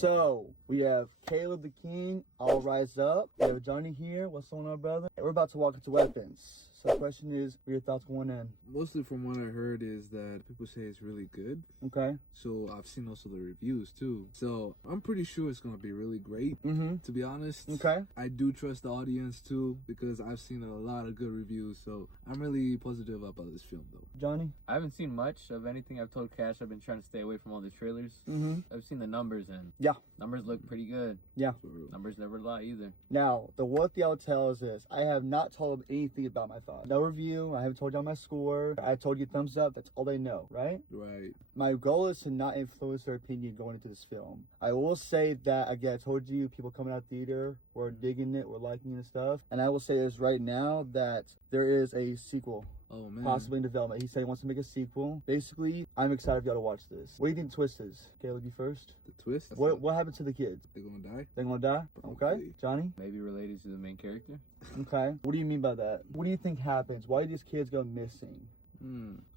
So we have Caleb the King, I'll rise up. We have Johnny here. What's going on, brother? We're about to walk into weapons. So the question is, what are your thoughts going in? Mostly from what I heard is that people say it's really good. Okay. So I've seen also the reviews too. So I'm pretty sure it's gonna be really great. To be honest. Okay. I do trust the audience too because I've seen a lot of good reviews. So I'm really positive about this film though. Johnny? I haven't seen much of anything. I've told Cash I've been trying to stay away from all the trailers. I've seen the numbers and Yeah. numbers look pretty good. Yeah. For real. Numbers never lie either. Now, the one thing I'll tell is this. I have not told them anything about my thoughts. No review. I haven't told y'all my score. I told you thumbs up. That's all they know, right? Right. My goal is to not influence their opinion going into this film. I will say that, again, I told you, people coming out theater were digging it, were liking it and stuff. And I will say this right now that there is a sequel. Oh man. Possibly in development. He said he wants to make a sequel. Basically, I'm excited for y'all to watch this. What do you think the twist is? Caleb, you first. The twist. What happened to the kids? They're gonna die. They gonna die? Okay. Probably. Johnny? Maybe related to the main character. Okay. What do you mean by that? What do you think happens? Why did these kids go missing?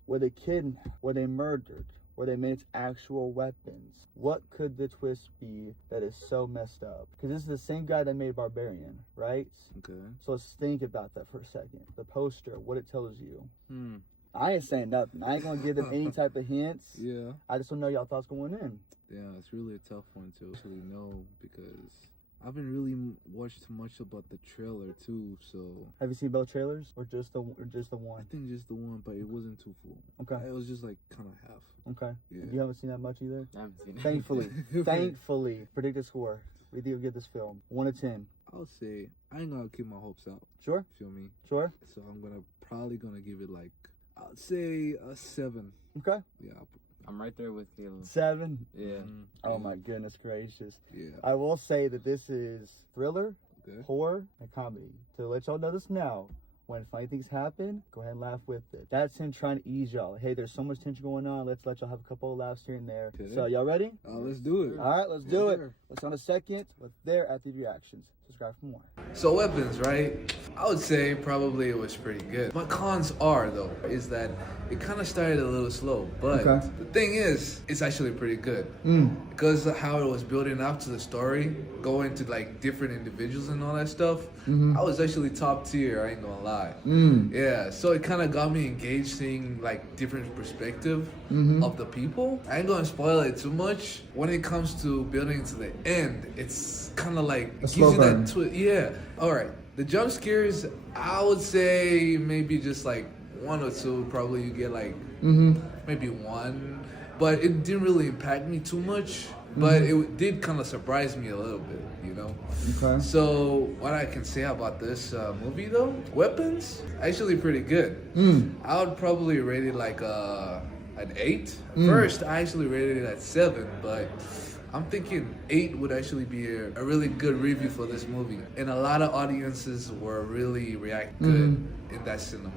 Were they kidnapped? Were they murdered? Were they made actual weapons? What could the twist be that is so messed up? Because this is the same guy that made Barbarian, right? Okay. So let's think about that for a second. The poster, what it tells you. Hmm. I ain't saying nothing. I ain't gonna give them any type of hints. Yeah. I just don't know y'all thoughts going in. Yeah, it's really a tough one to actually know because I haven't really watched much about the trailer too. So Have you seen both trailers or just the I one? think just the one, but it wasn't too full. Okay. It was just like kind of half. Okay. Yeah. You haven't seen that much either? I haven't seen it. Thankfully. Predicted score. We think you'll get this film. 1 to 10. I'll say I ain't gonna keep my hopes out. Sure? Feel me? Sure? So I'm probably gonna give it like I'd say a 7. Okay. Yeah. I'm right there with Caleb. 7. Yeah. Oh my goodness gracious. Yeah. I will say that this is thriller, Okay. horror, and comedy. To let y'all know this now, when funny things happen, go ahead and laugh with it. That's him trying to ease y'all. Hey, there's so much tension going on. Let's let y'all have a couple of laughs here and there. Okay. So y'all ready? Let's do it. All right, let's do it. sir. Let's on a second. Let's there at the reactions. Subscribe for more. So weapons, right? I would say probably it was pretty good. My cons are though, is that it kind of started a little slow, but Okay. the thing is, it's actually pretty good. Because of how it was building up to the story, going to like different individuals and all that stuff, I was actually top tier, I ain't gonna lie. Yeah, so it kind of got me engaged seeing like different perspective of the people. I ain't gonna spoil it too much. When it comes to building to the end, it's kind of like gives slow you burn. that twist. Yeah. All right. The jump scares, I would say maybe just like 1 or 2. Probably you get like maybe 1, but it didn't really impact me too much. But it did kind of surprise me a little bit, you know. Okay. So what I can say about this movie though, weapons actually pretty good. I would probably rate it like an 8. First, I actually rated it at 7, but I'm thinking 8 would actually be a really good review for this movie. And a lot of audiences were really react good in that cinema.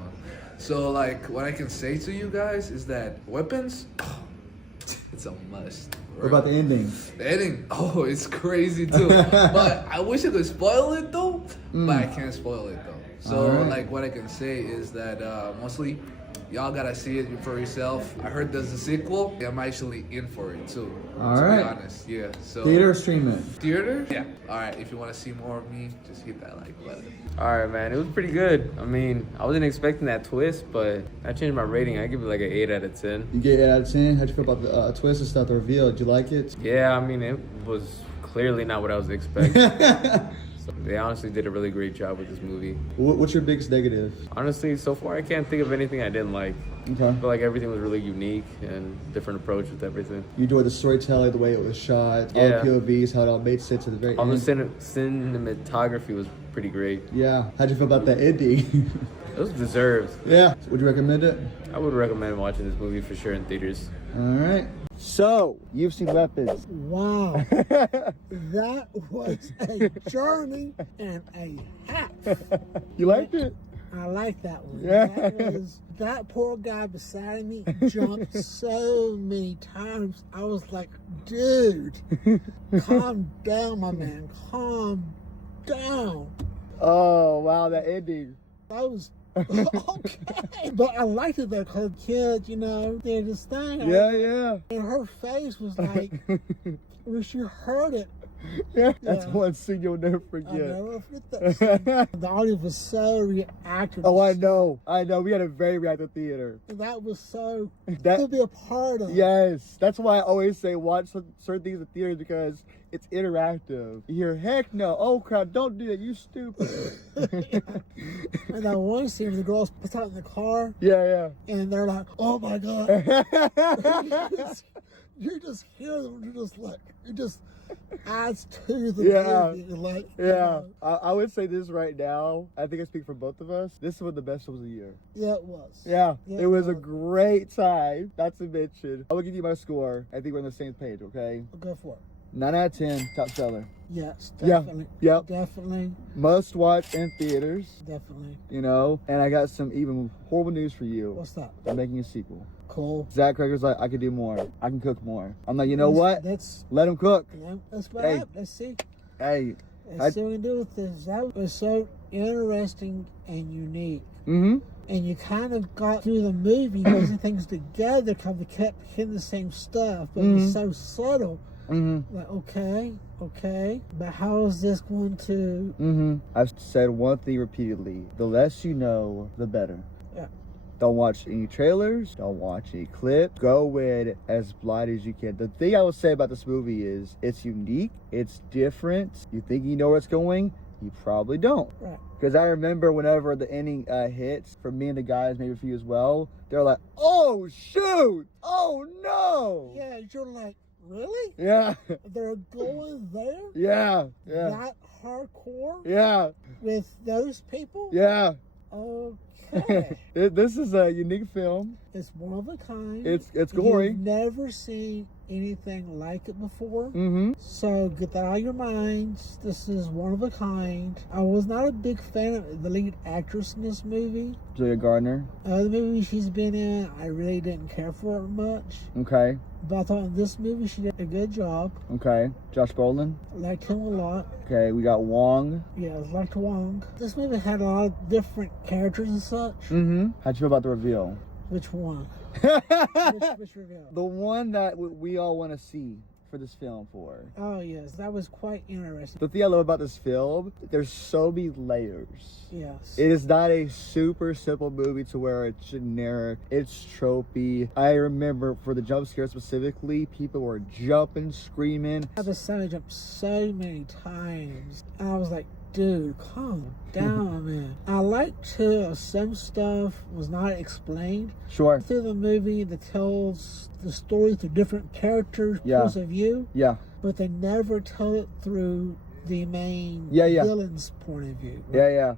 So like what I can say to you guys is that weapons, it's a must. What about the ending? The ending, oh, it's crazy too. But I wish I could spoil it though, but I can't spoil it though. So Alright. like what I can say is that mostly y'all gotta see it for yourself. I heard there's a sequel. I'm actually in for it too. To Alright. be honest, yeah. So Theater or stream it? Theater? Yeah. All right. If you want to see more of me, just hit that like button. Alright, man. It was pretty good. I mean, I wasn't expecting that twist, but I changed my rating. I give it like an 8 out of 10. You get 8 out of 10. How'd you feel about the twist and stuff, the reveal? Did you like it? Yeah, I mean, it was clearly not what I was expecting. So they honestly did a really great job with this movie. What's your biggest negative? Honestly, so far I can't think of anything I didn't like. Okay. I feel like everything was really unique and different approach with everything. You enjoyed the storytelling, the way it was shot, all Yeah. the POVs, how it all made sense to the very All the end. cinematography was pretty great. Yeah. How'd you feel about that ending? It was deserved. Yeah. Would you recommend it? I would recommend watching this movie for sure in theaters. All right. So, you've seen Weapons. Wow, that was a journey and a half. You liked it? I like that one. Yeah. That poor guy beside me jumped so many times. I was like, dude, calm down, my man. Calm down. Oh, wow, that ending. That was Okay. But I liked it though, because kids, did this thing. Yeah. And her face was like, when she heard it. Yeah. That's Yeah. one scene you'll never I forget. never forget that scene. The audience was so reactive. Oh, I know. We had a very reactive theater. That was so That- to be a part of. Yes, that's why I always say watch certain things in theaters, because it's interactive. You hear, heck no, oh crap, don't do that, you stupid. And that one scene where the girls put out in the car Yeah. and they're like, oh my God. you just hear them, you're just like, it just adds to the Yeah. movie. Like, Yeah, I would say this right now. I think I speak for both of us. This is one of the best films of the year. Yeah, it was. Yeah, Yeah, it was a it was. great time. Not to mention, I will give you my score. I think we're on the same page, okay? I'll go for it. 9 out of 10, top seller. Yes, Yeah, definitely. yep. Definitely. Must watch in theaters, Definitely. And I got some even horrible news for you. What's that? I'm making a sequel. Cool. Zach Crager's like, I could do more. I can cook more. I'm like, you know what? That's Let him cook. that's what Hey. happened. Let's see. Hey. Let's see what we can do with this. That was so interesting and unique. Mm-hmm. And you kind of got through the movie putting things together because they kept hitting the same stuff, but it was so subtle. Mm-hmm. Like, okay, but how is this going to? Mm-hmm. I've said one thing repeatedly. The less you know, the better. Yeah. Don't watch any trailers. Don't watch any clips. Go in as blind as you can. The thing I would say about this movie is it's unique. It's different. You think you know where it's going. You probably don't. Right. Because I remember whenever the ending hits, for me and the guys, maybe for you as well, they're like, oh, shoot. Oh, no. Yeah, you're like, really? Yeah. They're going there? Yeah. That hardcore? Yeah. With those people? Yeah. Okay. This is a unique film. It's one of a kind. It's gory. You've never seen anything like it before. Mm-hmm. So get that out of your minds. This is one of a kind. I was not a big fan of the lead actress in this movie. Julia Gardner. The movie she's been in, I really didn't care for it much. Okay. But I thought in this movie she did a good job. Okay. Josh Brolin. I liked him a lot. Okay. We got Wong. Yeah, I liked Wong. This movie had a lot of different characters and such. Mm-hmm. How'd you feel about the reveal? Which one? The Which reveal? one that we all want to see for this film for. Oh yes, that was quite interesting. The thing I love about this film, there's so many layers. Yes. It is not a super simple movie to where it's generic, it's tropey. I remember for the jump scare specifically, people were jumping, screaming. I was sound jumped so many times. I was like, dude, calm down, man. I like to some stuff was not explained Sure. through the movie that tells the story through different characters' Yeah. points of view, Yeah. but they never tell it through the main Yeah. villain's point of view. Yeah.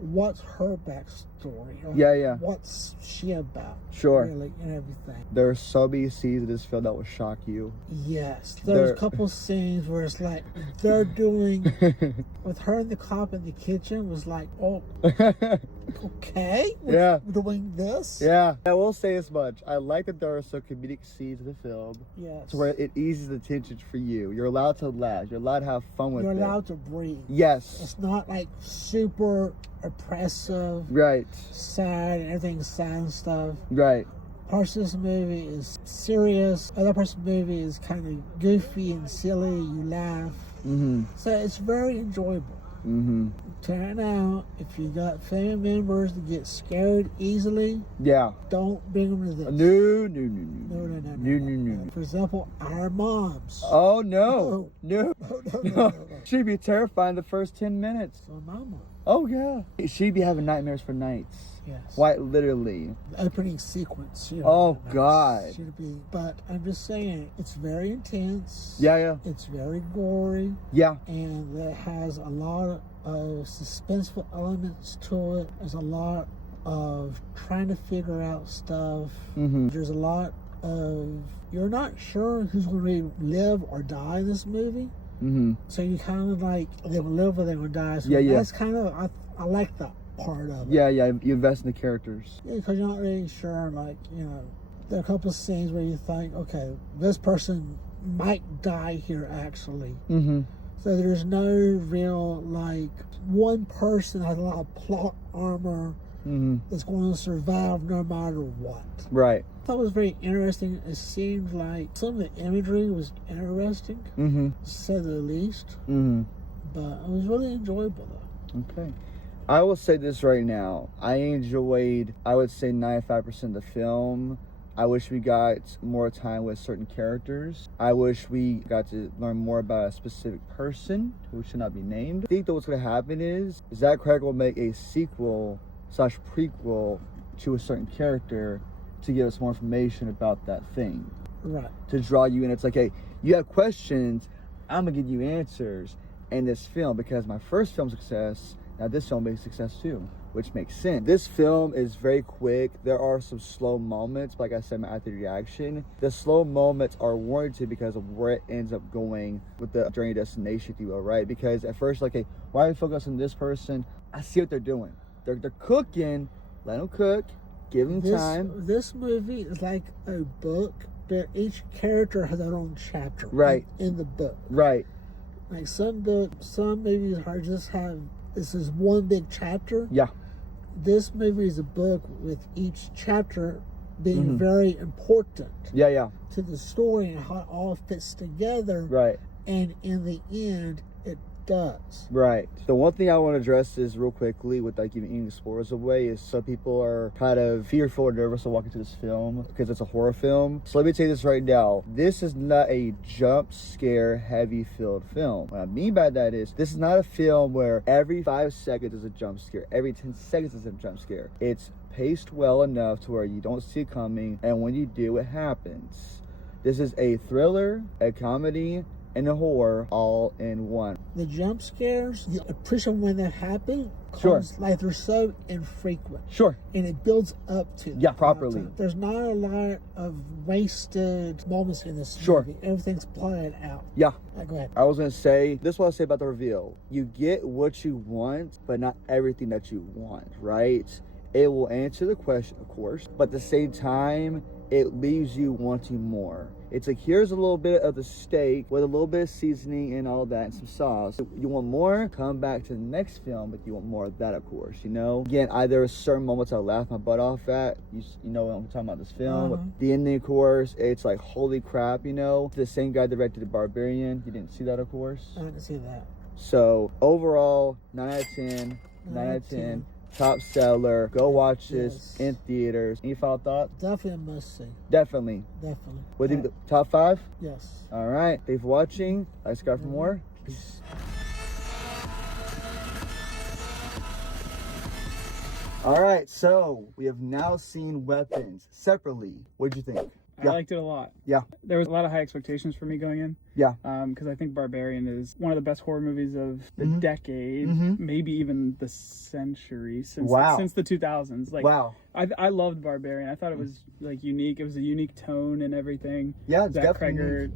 What's her backstory? Or Yeah. What's she about? Sure. Really, and everything. There are so many scenes in this film that will shock you. Yes, there's There- a couple scenes where it's like they're doing with her and the cop in the kitchen was like, oh, okay, Yeah. we're doing this. Yeah. I will say as much. I like that there are some comedic scenes in the film Yes. to where it eases the tension for you. You're allowed to laugh. You're allowed to have fun with You're it. allowed to breathe. Yes. It's not like super oppressive, Right. sad, and everything's sad and stuff. Right. Parts of this movie is serious. Other parts of the movie is kind of goofy and silly. You laugh. Mm-hmm. So it's very enjoyable. Mm-hmm. Turn out, if you got family members that get scared easily, Yeah. don't bring them to this. No. No. For example, our moms. Oh, no. No. No. She'd be terrified in the first 10 minutes. So my mom. Oh, yeah. She'd be having nightmares for nights. Yes. Quite literally. The opening sequence. Oh, God. Should be. But I'm just saying, it's very intense. Yeah. It's very gory. Yeah. And it has a lot of suspenseful elements to it. There's a lot of trying to figure out stuff. Mm-hmm. There's a lot of you're not sure who's going to live or die in this movie. Mm-hmm. So you kind of like they're going to live or they're going to die. So Yeah. that's kind of I like that part of it. Yeah. You invest in the characters. Yeah, because you're not really sure. Like there are a couple of scenes where you think, okay, this person might die here actually. Mm-hmm. So there's no real like one person has a lot of plot armor that's going to survive no matter what. Right. I thought it was very interesting. It seemed like some of the imagery was interesting, to say the least. But it was really enjoyable, though. Okay. I will say this right now. I enjoyed, I would say, 95% of the film. I wish we got more time with certain characters. I wish we got to learn more about a specific person who should not be named. I think that what's going to happen is Zach Cregger will make a sequel/prequel to a certain character to give us more information about that thing. Right. To draw you in. It's like, hey, you have questions, I'm going to give you answers in this film, because my first film success, now this film makes success too, which makes sense. This film is very quick. There are some slow moments, like I said in my after reaction. The slow moments are warranted because of where it ends up going with the journey destination, if you will, right? Because at first, like, hey, why are we focusing on this person? I see what they're doing. They're cooking. Let them cook. Give them time. This movie is like a book, but each character has their own chapter. Right. In the book. Right. Like some movies are just have, this is one big chapter. Yeah. This movie is a book with each chapter being very important. Yeah. To the story and how it all fits together. Right. And in the end, it does. Right. The one thing I want to address is real quickly, without giving any spoilers away, is some people are kind of fearful or nervous to walk into this film because it's a horror film. So let me tell you this right now. This is not a jump scare heavy filled film. What I mean by that is, this is not a film where every 5 seconds is a jump scare, every 10 seconds is a jump scare. It's paced well enough to where you don't see it coming, and when you do, it happens. This is a thriller, a comedy, and a horror all in one. The jump scares, you appreciate when they happen. Sure. Like they're so infrequent. Sure. And it builds up to Yeah, properly. There's not a lot of wasted moments in this Sure. movie. Everything's planned out. Yeah. Go ahead. I was going to say, this is what I say about the reveal. You get what you want, but not everything that you want, right? It will answer the question, of course, but at the same time, it leaves you wanting more. It's like, here's a little bit of the steak with a little bit of seasoning and all that and some sauce. You want more? Come back to the next film, but you want more of that, of course, you know? Again, there are certain moments I laughed my butt off at. You know what I'm talking about, this film. The ending, of course, it's like, holy crap, you know? The same guy directed The Barbarian. You didn't see that, of course? I didn't see that. So, overall, 9 out of 10. 9 out of 10. Top seller. Go watch this in theaters. Any final thoughts? Definitely a must see. Definitely. With the top 5? Yes. All right. Thank you for watching. Like, subscribe for more. Peace. All right. So we have now seen Weapons separately. What did you think? I liked it a lot. Yeah. There was a lot of high expectations for me going in. Yeah. Because I think Barbarian is one of the best horror movies of the decade, maybe even the century, since the 2000s. Like, wow. I loved Barbarian. I thought it was like unique. It was a unique tone and everything. Yeah, Zach Cregger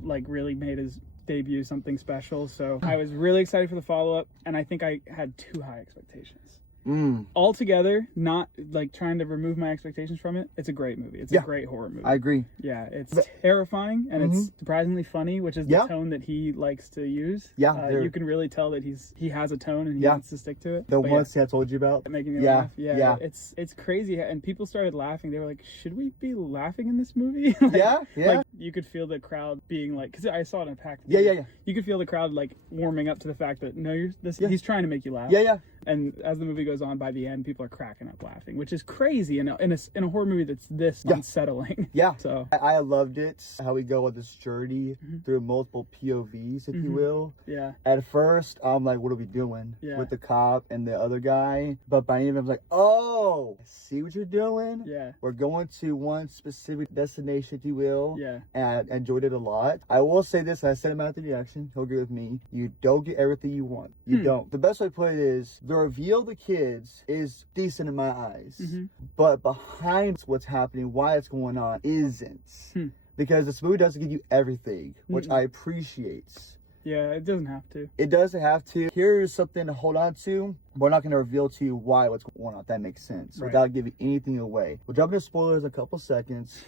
like really made his debut something special. So I was really excited for the follow-up, and I think I had too high expectations. Altogether, not like trying to remove my expectations from it. It's a great movie. It's a great horror movie. I agree. Yeah, it's terrifying, and it's surprisingly funny, which is the tone that he likes to use. Yeah, you can really tell that he has a tone and he wants to stick to it. The one scene I told you about, making me laugh. Yeah, it's crazy, and people started laughing. They were like, "Should we be laughing in this movie?" Like you could feel the crowd being like, because I saw it in a packed theater. Yeah. You could feel the crowd like warming up to the fact that he's trying to make you laugh. Yeah. And as the movie goes on, by the end, people are cracking up laughing, which is crazy in a horror movie that's this unsettling. Yeah. So I loved it. How we go on this journey through multiple POVs, if you will. Yeah. At first, I'm like, what are we doing with the cop and the other guy? But by the end, I was like, oh, I see what you're doing. Yeah. We're going to one specific destination, if you will. Yeah. And I enjoyed it a lot. I will say this, I said it about the reaction. He'll agree with me. You don't get everything you want. You don't. The best way to put it is, the reveal of the kids is decent in my eyes. But behind what's happening, why it's going on, isn't. Because this movie doesn't give you everything, which I appreciate. Yeah, it doesn't have to. It doesn't have to. Here's something to hold on to. We're not going to reveal to you what's going on, if that makes sense, without giving anything away. We'll jump into spoilers in a couple seconds.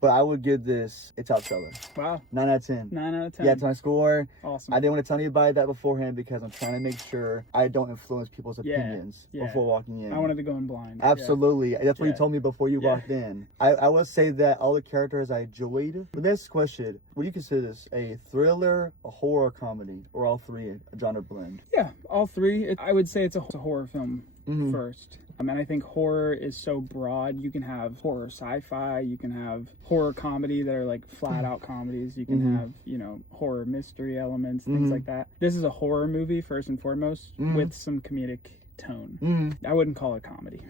But I would give this a top seller. Wow. 9 out of 10. 9 out of 10. Yeah, it's my score. Awesome. I didn't want to tell anybody that beforehand because I'm trying to make sure I don't influence people's opinions before walking in. I wanted to go in blind. Absolutely. That's what you Yeah. told me before you walked in. I will say that all the characters I enjoyed. The next question, what do you consider this? A thriller, a horror comedy, or all three a genre blend? Yeah, all three. I would say it's a horror film first. I mean, I think horror is so broad. You can have horror sci-fi, you can have horror comedy that are like flat out comedies, you can have, you know, horror mystery elements, things like that. This is a horror movie first and foremost with some comedic tone. I wouldn't call it comedy.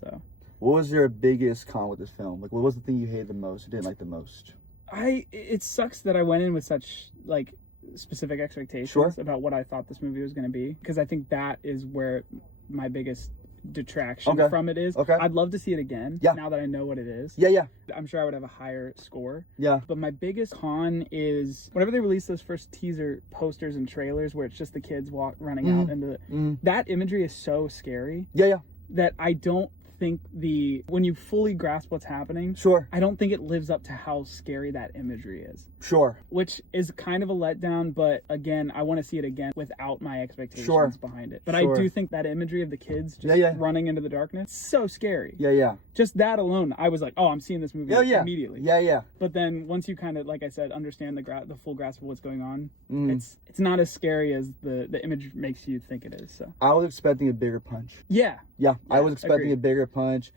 So, what was your biggest con with this film? Like, what was the thing you hated the most, or didn't like the most? It sucks that I went in with such like specific expectations about what I thought this movie was going to be, because I think that is where my biggest detraction from it is. I'd love to see it again now that I know what it is. I'm sure I would have a higher score. But my biggest con is whenever they release those first teaser posters and trailers where it's just the kids running out into that imagery is so scary that I don't think when you fully grasp what's happening, I don't think it lives up to how scary that imagery is. Which is kind of a letdown, but again, I want to see it again without my expectations behind it. But I do think that imagery of the kids just running into the darkness, so scary. Just that alone, I was like, oh, I'm seeing this movie immediately. But then once you kind of, like I said, understand the full grasp of what's going on, it's not as scary as the image makes you think it is. So I was expecting a bigger punch. I was expecting a bigger punch.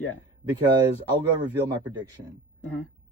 Because I'll go and reveal my prediction.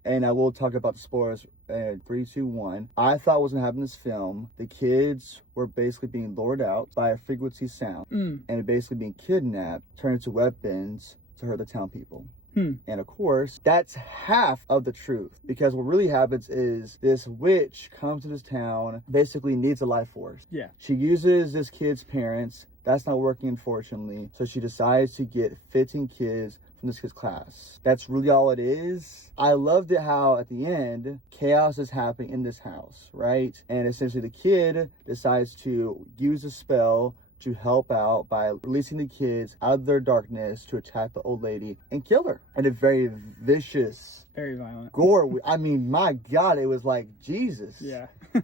And I will talk about the spoilers in 3, 2, 1. I thought what was going to happen in this film, the kids were basically being lured out by a frequency sound and basically being kidnapped, turned into weapons to hurt the town people. And of course, that's half of the truth, because what really happens is this witch comes to this town, basically needs a life force. She uses this kid's parents. That's not working, unfortunately. So she decides to get 15 kids from this kid's class. That's really all it is. I loved it how at the end, chaos is happening in this house, right? And essentially the kid decides to use a spell to help out by releasing the kids out of their darkness to attack the old lady and kill her. And a very vicious, very violent gore. I mean, my God, it was like, Jesus.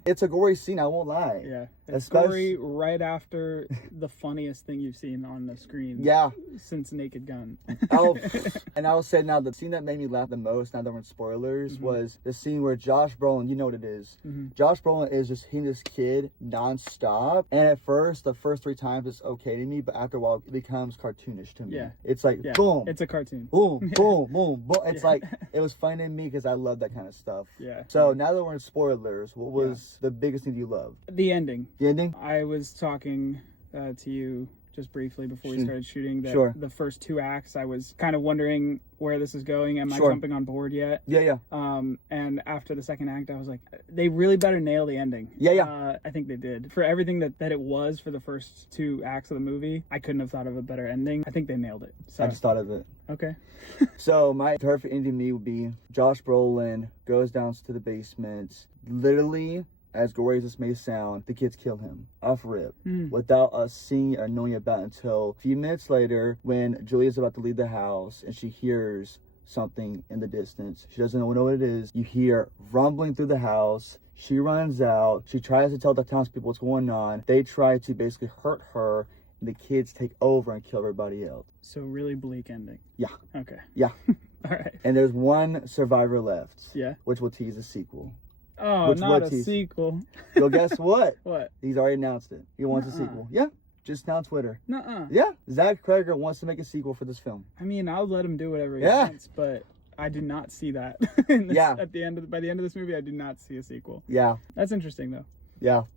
It's a gory scene, I won't lie. It's gory right after the funniest thing you've seen on the screen since Naked Gun. And I will say now, the scene that made me laugh the most, now that we're in spoilers, was the scene where Josh Brolin, you know what it is. Josh Brolin is just hitting this kid nonstop. And at first, the first 3 times it's okay to me, but after a while it becomes cartoonish to me. It's like, boom. It's a cartoon. Boom, boom, boom, boom. It's like, it was funny to me because I love that kind of stuff. So now that we're in spoilers, what was the biggest thing you loved? The ending. The ending? I was talking to you just briefly before we started shooting that the first 2 acts, I was kind of wondering where this is going. Am I jumping on board yet? And after the second act, I was like, they really better nail the ending. I think they did. For everything that it was for the first 2 acts of the movie, I couldn't have thought of a better ending. I think they nailed it. So I just thought of it. Okay. So my perfect ending to me would be Josh Brolin goes down to the basement, literally, as gory as this may sound, the kids kill him off rip without us seeing or knowing about it until a few minutes later when Julia's about to leave the house and she hears something in the distance. She doesn't know what it is. You hear rumbling through the house. She runs out. She tries to tell the townspeople what's going on. They try to basically hurt her, and the kids take over and kill everybody else. So really bleak ending. Okay. All right. And there's one survivor left. Yeah. Which will tease a sequel. Oh, not a sequel. Well, guess what? What? He's already announced it. He wants a sequel. Yeah. Just now on Twitter. Nuh-uh. Yeah. Zach Cregger wants to make a sequel for this film. I mean, I'll let him do whatever he wants, but I did not see that. By the end of this movie, I did not see a sequel. That's interesting, though.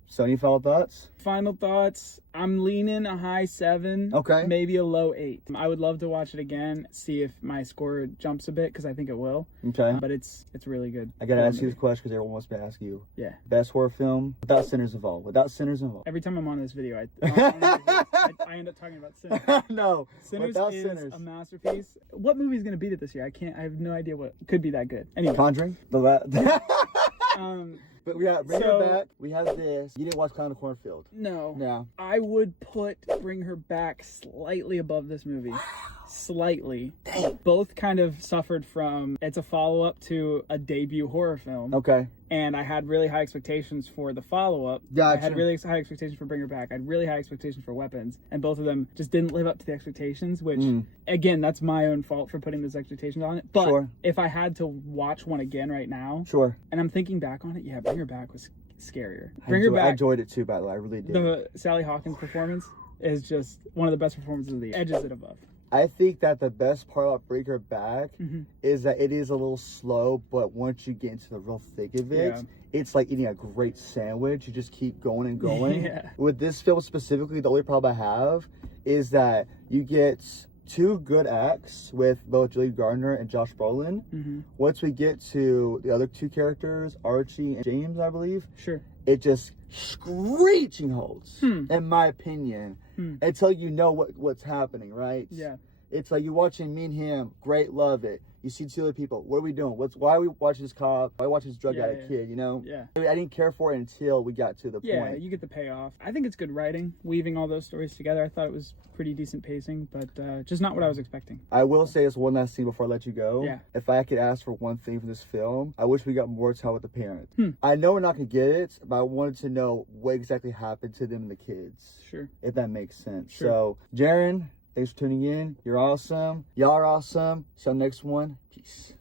So any final thoughts? Final thoughts. I'm leaning a high 7. Okay. Maybe a low 8. I would love to watch it again, see if my score jumps a bit, because I think it will. Okay. But it's really good. I gotta ask you this question because everyone wants me to ask you. Best horror film without sinners involved. Every time I'm on this video, I end up talking about Sinners. No. Sinners without is Sinners. a masterpiece. What movie is going to beat it this year? I have no idea what could be that good. Anyway. Conjuring. But we have Bring Her Back. We have this. You didn't watch Clown in the Cornfield. No. Yeah. I would put Bring Her Back slightly above this movie. slightly. Both kind of suffered from, it's a follow-up to a debut horror film. Okay. And I had really high expectations for the follow-up. Gotcha. I had really high expectations for Bring Her Back. I had really high expectations for Weapons. And both of them just didn't live up to the expectations, which, again, that's my own fault for putting those expectations on it. But Sure. if I had to watch one again right now, Sure. and I'm thinking back on it, yeah, Bring Her Back was scarier. I Bring Her Back, enjoyed it too, by the way. I really did. the Sally Hawkins performance is just one of the best performances of the year. Edges it above. I think that the best part about Bring Her Back is that it is a little slow, but once you get into the real thick of it, Yeah. it's like eating a great sandwich. You just keep going and going. Yeah. With this film specifically, the only problem I have is that you get two good acts with both Julie Gardner and Josh Brolin. Once we get to the other two characters, Archie and James, I believe, Sure. it just screeching holds, in my opinion, until you know what's happening, right? Yeah. It's like you're watching Me and Him, great, love it. You see two other people, what are we doing? Why are we watching this cop? Why are we watching this drug addict kid, you know? Yeah. I mean, I didn't care for it until we got to the Yeah, point. you get the payoff. I think it's good writing, weaving all those stories together. I thought it was pretty decent pacing, but just not what I was expecting. I will say this one last thing before I let you go. Yeah. If I could ask for one thing from this film, I wish we got more time with the parents. I know we're not going to get it, but I wanted to know what exactly happened to them and the kids. Sure. If that makes sense. Sure. So, Jaron, thanks for tuning in. You're awesome. Y'all are awesome. See you on the next one. Peace.